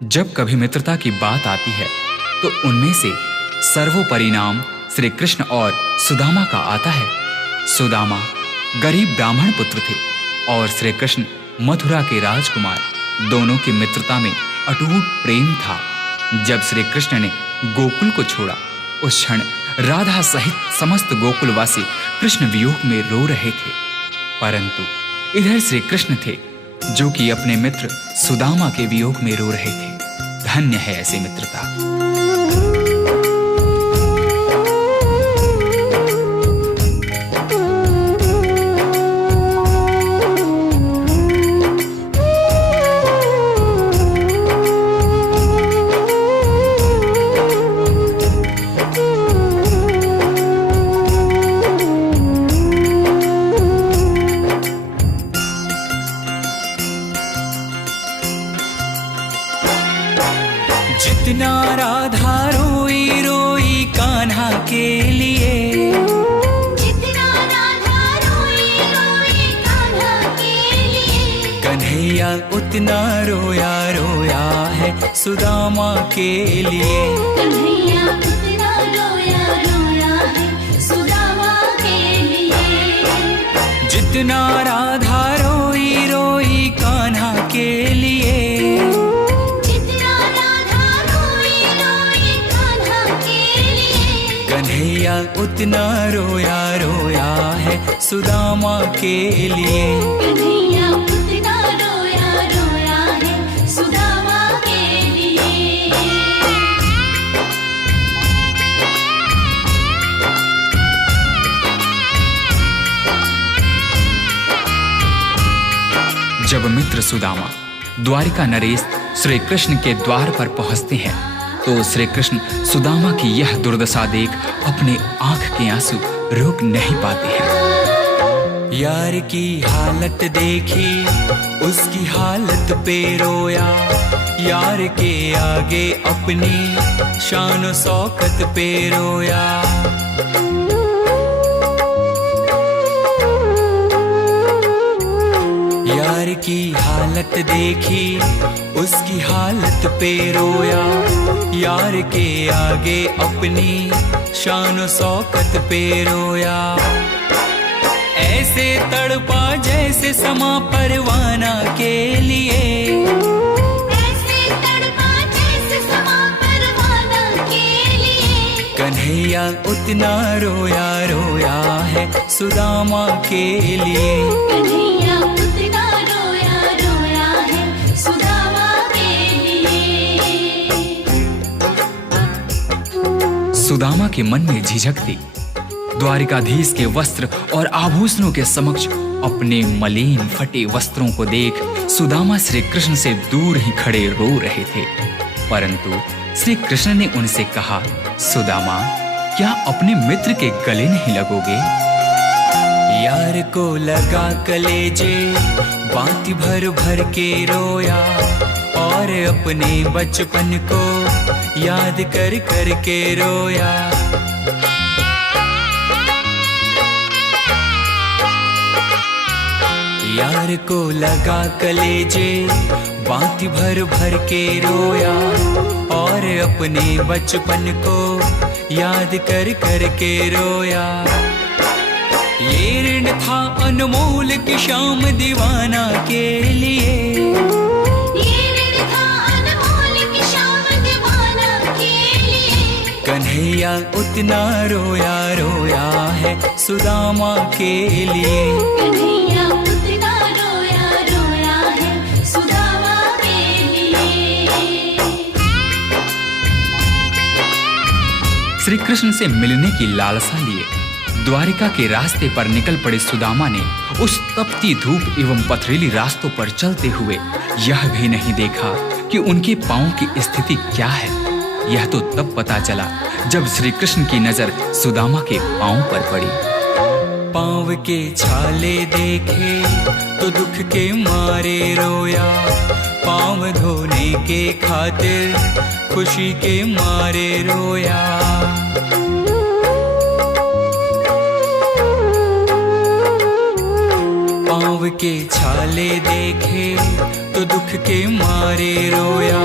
जब कभी मित्रता की बात आती है तो उनमें से सर्वोपरि नाम श्री कृष्ण और सुदामा का आता है। सुदामा गरीब ब्राह्मण पुत्र थे और श्री कृष्ण मथुरा के राजकुमार। दोनों की मित्रता में अटूट प्रेम था। जब श्री कृष्ण ने गोकुल को छोड़ा, उस क्षण राधा सहित समस्त गोकुलवासी कृष्ण वियोग में रो रहे थे। परंतु इधर श्री कृष्ण थे जो कि अपने मित्र सुदामा के वियोग में रो रहे थे। धन्य है ऐसी मित्रता। जितना राधा रोई रोई कान्हा के लिए, जितना राधा रोई रोई कान्हा के लिए, कन्हैया उतना रोया रोया है सुदामा के लिए। कन्हैया उतना रोया रोया है सुदामा के लिए। जितना राधा रोई रोई कान्हा के लिए, कन्हैया उतना रोया रोया है सुदामा के लिए। कन्हैया उतना रोया रोया है सुदामा के लिए। जब मित्र सुदामा द्वारिका नरेश श्री कृष्ण के द्वार पर पहुंचते हैं तो श्री कृष्ण सुदामा की यह दुर्दशा देख अपने आंख के आंसू रोक नहीं पाते हैं। यार की हालत देखी उसकी हालत पे रोया, यार के आगे अपनी शान शौकत पे रोया। यार की हालत देखी उसकी हालत पे रोया, यार के आगे अपनी शान शौकत पे रोया। ऐसे तड़पा जैसे समा परवाना के लिए, ऐसे तड़पा जैसे समा परवाना के लिए। कन्हैया उतना रोया रोया है सुदामा के लिए। कन्हैया उतना रोया रोया है सुदामा के लिए। सुदामा के मन में झिझक थी। द्वारिकाधीश के वस्त्र और आभूषणों के समक्ष अपने मलिन फटे वस्त्रों को देख सुदामा श्री कृष्ण से दूर ही खड़े रो रहे थे। परंतु श्री कृष्ण ने उनसे कहा, सुदामा, क्या अपने मित्र के गले नहीं लगोगे? यार को लगा कलेजे बाती भर भर के रोया, और अपने बचपन को याद कर कर के रोया। यार को लगा कलेजे बाती भर भर के रोया, और अपने बचपन को याद कर कर के रोया। ये ऋण था अनमोल की शाम दीवाना के लिए, ये ऋण था अनमोल की शाम दीवाना के लिए। कन्हैया उतना रोया रोया है सुदामा के लिए। कन्हैया उतना रोया रोया है सुदामा के लिए। श्री कृष्ण से मिलने की लालसा लिए द्वारिका के रास्ते पर निकल पड़े सुदामा ने उस तपती धूप एवं पथरीली रास्तों पर चलते हुए यह भी नहीं देखा कि उनके पांव की स्थिति क्या है। यह तो तब पता चला जब श्री कृष्ण की नजर सुदामा के पांव पर पड़ी। पांव के छाले देखे तो दुख के मारे रोया, पांव धोने के खातिर खुशी के मारे रोया। पांव के छाले देखे तो दुख के मारे रोया,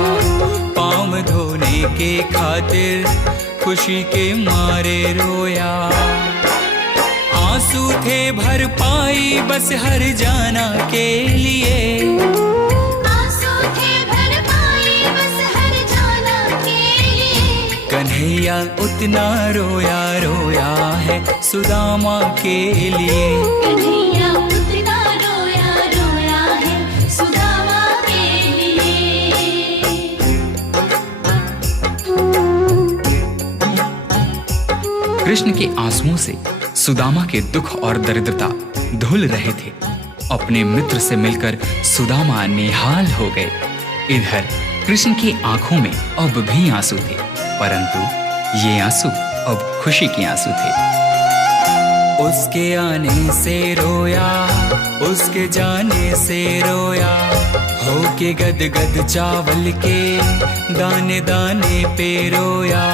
के खातिर खुशी के मारे रोया। आंसू थे भर पाई बस हर जाना के लिए, आंसू थे भर पाई बस हर जाना के लिए। कन्हैया उतना रोया रोया है सुदामा के लिए। कन्हैया उतना रोया रोया है सुदामा के लिए। कृष्ण के आंसुओं से सुदामा के दुख और दरिद्रता धुल रहे थे। अपने मित्र से मिलकर सुदामा निहाल हो गए। इधर कृष्ण की आंखों में अब भी आंसू थे, परंतु ये आंसू अब खुशी के आंसू थे। उसके आने से रोया, उसके जाने से रोया, होके गद गद चावल के दाने दाने पे रोया।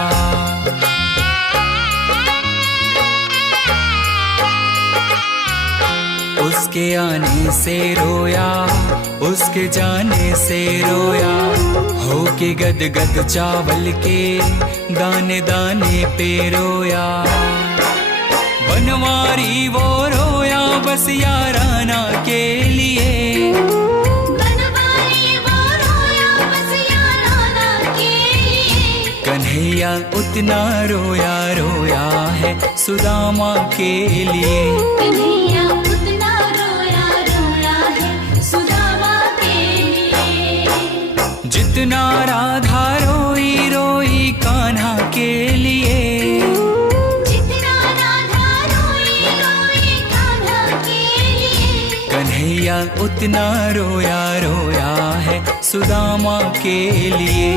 उसके आने से रोया, उसके जाने से रोया, होके गद गद चावल के दाने दाने पे रोया। बनवारी वो रोया बस याराना के लिए, बनवारी वो रोया बस याराना के लिए। कन्हैया उतना रोया रोया है सुदामा के लिए। कन्हैया उतना रोया रोया है सुदामा के लिए। जितना राधा रोई रोई कान्हा के लिए, जितना राधा रोई रोई कान्हा के लिए। कन्हैया उतना रोया रोया है सुदामा के लिए।